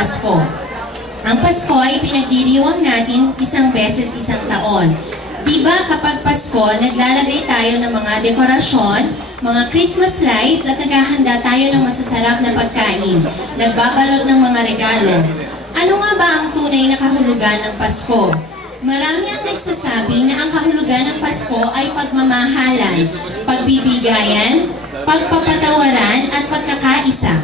Pasko. Ang Pasko ay pinagdiriwang natin isang beses isang taon. Diba kapag Pasko, naglalagay tayo ng mga dekorasyon, mga Christmas lights at naghahanda tayo ng masasarap na pagkain, nagbabalot ng mga regalo. Ano nga ba ang tunay na kahulugan ng Pasko? Marami ang nagsasabi na ang kahulugan ng Pasko ay pagmamahalan, pagbibigayan, pagpapatawaran at pagkakaisa.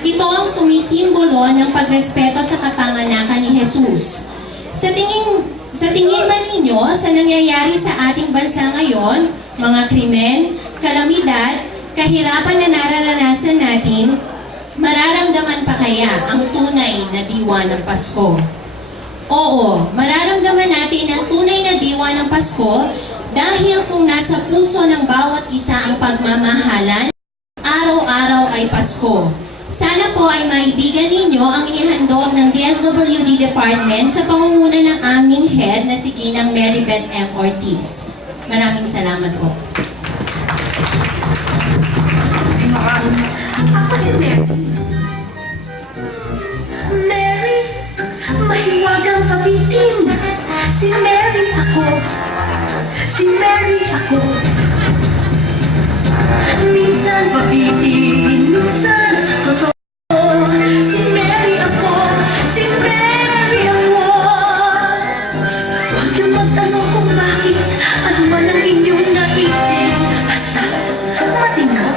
Ito ang sumisimbolo ng pagrespeto sa kapanganakan ni Jesus. Sa tingin ba ninyo sa nangyayari sa ating bansa ngayon, mga krimen, kalamidad, kahirapan na nararanasan natin, mararamdaman pa kaya ang tunay na diwa ng Pasko? Oo, mararamdaman natin ang tunay na diwa ng Pasko dahil kung nasa puso ng bawat isa ang pagmamahalan, araw-araw ay Pasko. Sana po ay maibigan ninyo ang inihandog ng DSWD Department sa pangunguna ng aming head na si Ginang Maribeth M. Ortiz. Maraming salamat po. Ako si Mary. Mary, mahiwagang kapitin. Si Mary ako. Si Mary ako. Minsan papitin, minsan totoo. Si Mary ako. Si Mary ako. Huwag yung magtanong kung bakit. Ano man ang inyong naisip. Basta matino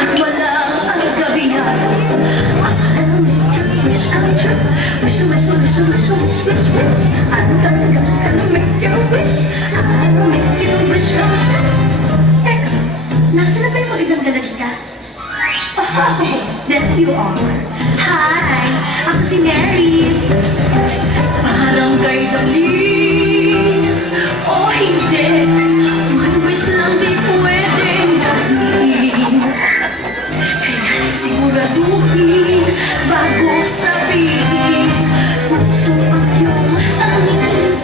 at walang ang gabihan. Wish come true. Wish, wish, wish, wish, wish, wish, wish. I'm gonna make you wish. I'll make you wish come true. Teka, nasa na ba yung isang dalaga? Oh, there you are. Hi, ako si Mary. Parang kay Dali. Oh, hindi. One wish lang di pwedeng gawin. Kaya siguraduhin bago sabihin. Puso ang iyong angin.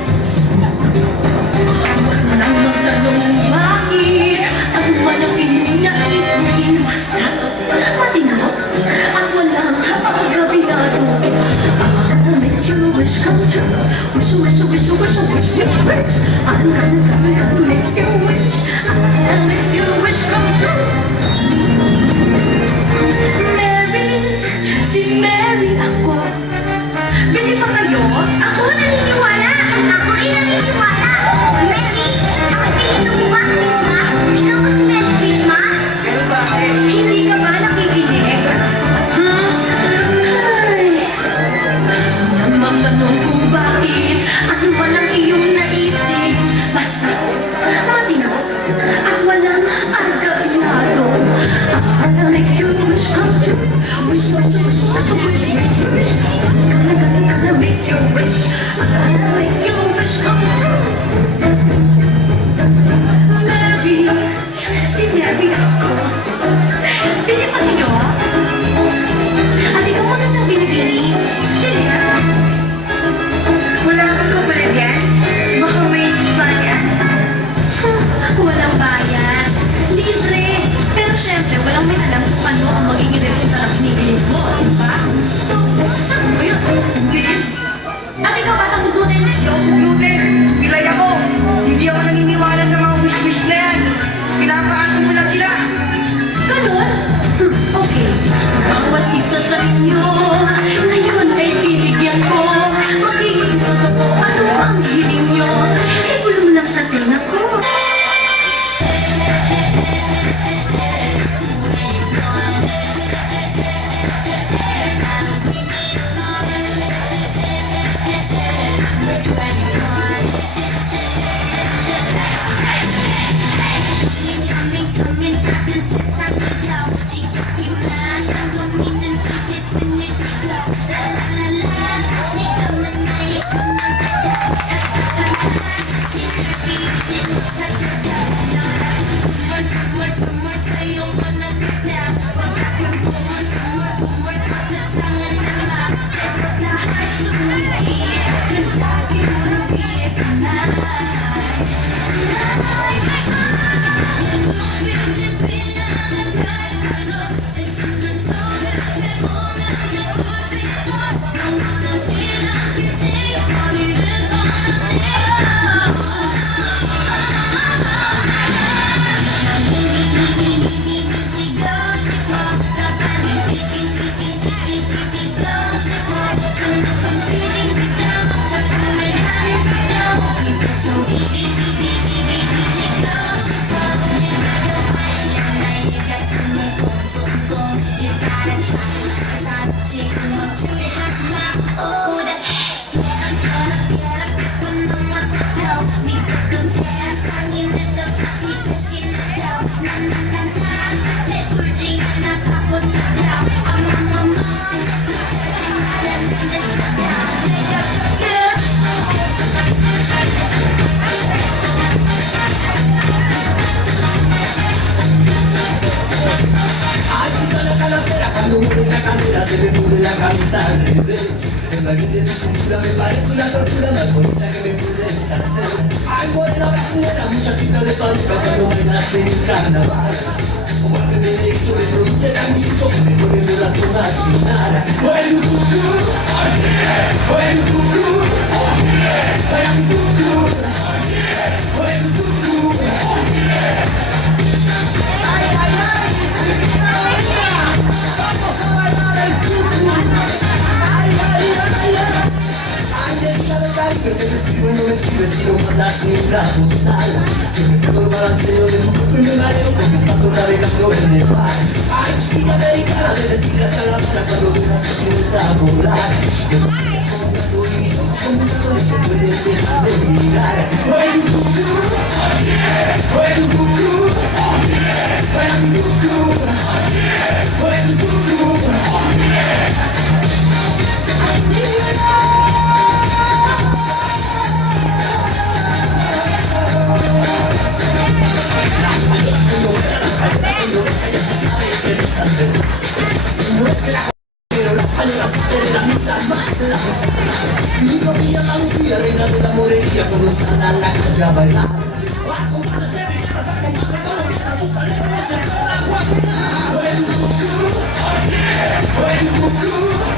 Huwag mo nang magtanong bakit. Ano man ang inyong naisipin. Basta matino at walang pagkabinado. I'll make you wish come true. Wish, wish, wish, wish, wish, wish, wish. I'm gonna make you wish. I'll make you wish come true. Mary, si Mary ako. Bili pa kayo? Ako naniniwala! Ako rin naniniwala! Mary, bakit ganito mo ba Christmas? Ikaw ba si Merry Christmas? Pero bakit? Hindi ka ba nakikinig? Ay, namang tanong kung bakit. Ano man ang iyong naisip. Basta matino at walang argabyado. I'll make you wish come true. Wish, wish, wish, wish, wish, wish, wish. Gonna make you wish. I'll make you wish come true. Cuando mueves la cadera se me pone la cabeza al revés. El baile de tu cintura me parece una tortura más bonita que me puedes hacer. Ay, morena brasileña, muchachita de panza cuando bailas en el carnaval. Como que me directo me produce tan gusto que me pone muda toda sin nada. Oye, tu cucú, oye, tu cucú, oye, tu cucú, oye, tu cucú. Ay, ay, ay. Vamos a bailar el cucú. Ay, ay, ay, ay. Ay, negrita de Caribe, te escribo y no me escribes si no mandas ni una postal. Yo me pierdo el balanceo de tu cuerpo y me mareo con mi pato navegando en el mar. Ay, chiquita americana, desde ti hasta la Habana, cuando dejas que se vuelta a volar. Yo me quedas como un gato y mis ojos son un gato y te puedes dejar de mirar. Oye, tu cucú, oye, tu cucú, oye, tu cucú. Oye, tu cucú. No es que la pero las palabras de la misa más la mi novia Andalucía, reina de la morería, cuando sale a la calle a bailar. Acompaña sevillanas, acompaña colombianas, sus alegrías se pueden aguantar. Oye, tu cucú, oye, tu cucú.